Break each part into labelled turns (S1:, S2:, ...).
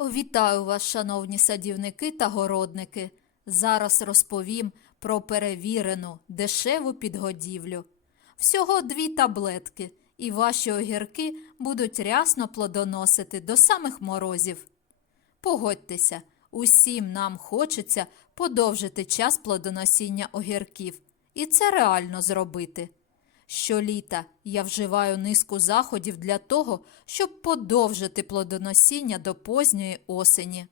S1: Вітаю вас, шановні садівники та городники. Зараз розповім про перевірену дешеву підгодівлю. Всього дві таблетки, і ваші огірки будуть рясно плодоносити до самих морозів. Погодьтеся, усім нам хочеться подовжити час плодоносіння огірків, і це реально зробити. Щоліта я вживаю низку заходів для того, щоб подовжити плодоносіння до позньої осені.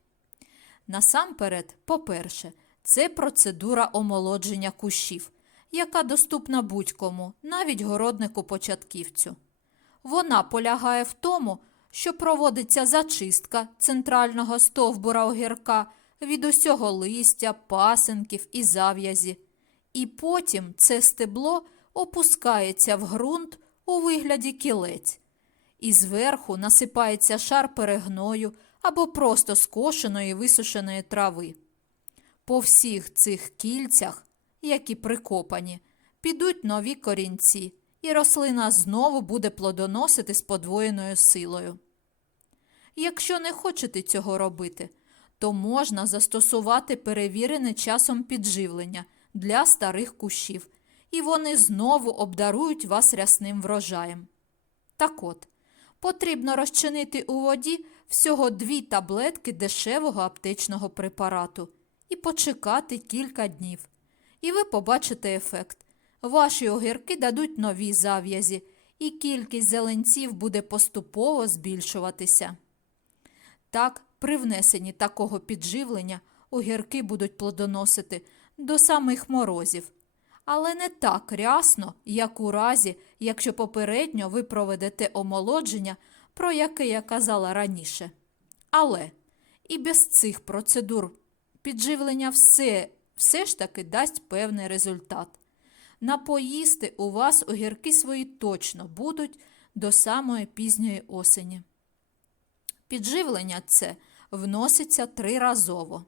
S1: Насамперед, по-перше, це процедура омолодження кущів, яка доступна будь-кому, навіть городнику-початківцю. Вона полягає в тому, що проводиться зачистка центрального стовбура огірка від усього листя, пасинків і зав'язі, і потім це стебло опускається в ґрунт у вигляді кілець, і зверху насипається шар перегною або просто скошеної висушеної трави. По всіх цих кільцях, які прикопані, підуть нові корінці, і рослина знову буде плодоносити з подвоєною силою. Якщо не хочете цього робити, то можна застосувати перевірене часом підживлення для старих кущів, і вони знову обдарують вас рясним врожаєм. Так от, потрібно розчинити у воді всього дві таблетки дешевого аптечного препарату і почекати кілька днів. І ви побачите ефект. Ваші огірки дадуть нові зав'язі, і кількість зеленців буде поступово збільшуватися. Так, при внесенні такого підживлення огірки будуть плодоносити до самих морозів. Але не так рясно, як у разі, якщо попередньо ви проведете омолодження, про яке я казала раніше. Але і без цих процедур підживлення все, все ж таки дасть певний результат. Напоїсти у вас огірки свої точно будуть до самої пізньої осені. Підживлення це вноситься триразово.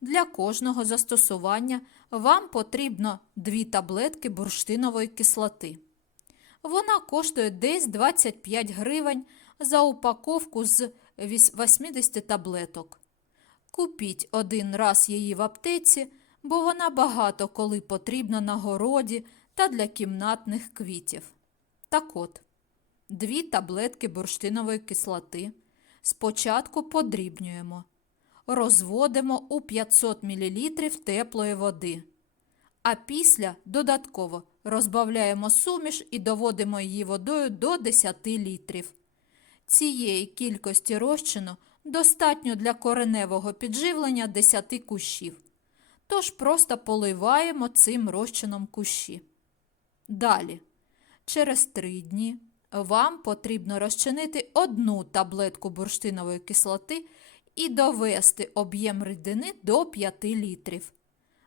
S1: Для кожного застосування вам потрібно 2 таблетки бурштинової кислоти. Вона коштує десь 25 гривень за упаковку з 80 таблеток. Купіть один раз її в аптеці, бо вона багато коли потрібна на городі та для кімнатних квітів. Так от, 2 таблетки бурштинової кислоти. Спочатку подрібнюємо. Розводимо у 500 мл теплої води. А після додатково розбавляємо суміш і доводимо її водою до 10 літрів. Цієї кількості розчину достатньо для кореневого підживлення 10 кущів. Тож просто поливаємо цим розчином кущі. Далі, через 3 дні вам потрібно розчинити одну таблетку бурштинової кислоти і довести об'єм рідини до 5 літрів.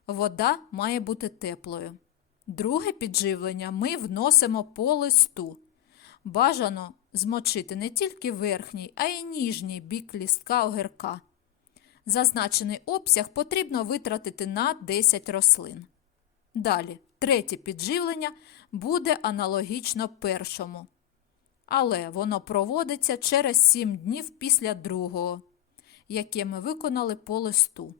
S1: Вода має бути теплою. Друге підживлення ми вносимо по листу. Бажано змочити не тільки верхній, а й ніжній бік лістка огірка. Зазначений обсяг потрібно витратити на 10 рослин. Далі, третє підживлення буде аналогічно першому. Але воно проводиться через 7 днів після другого, яке ми виконали по листу.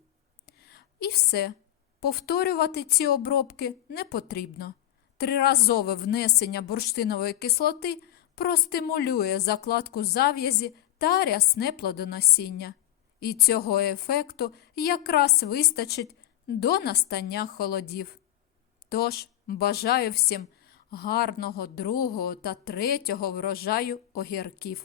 S1: І все. Повторювати ці обробки не потрібно. Триразове внесення бурштинової кислоти простимулює закладку зав'язі та рясне плодоносіння. І цього ефекту якраз вистачить до настання холодів. Тож бажаю всім гарного другого та третього врожаю огірків.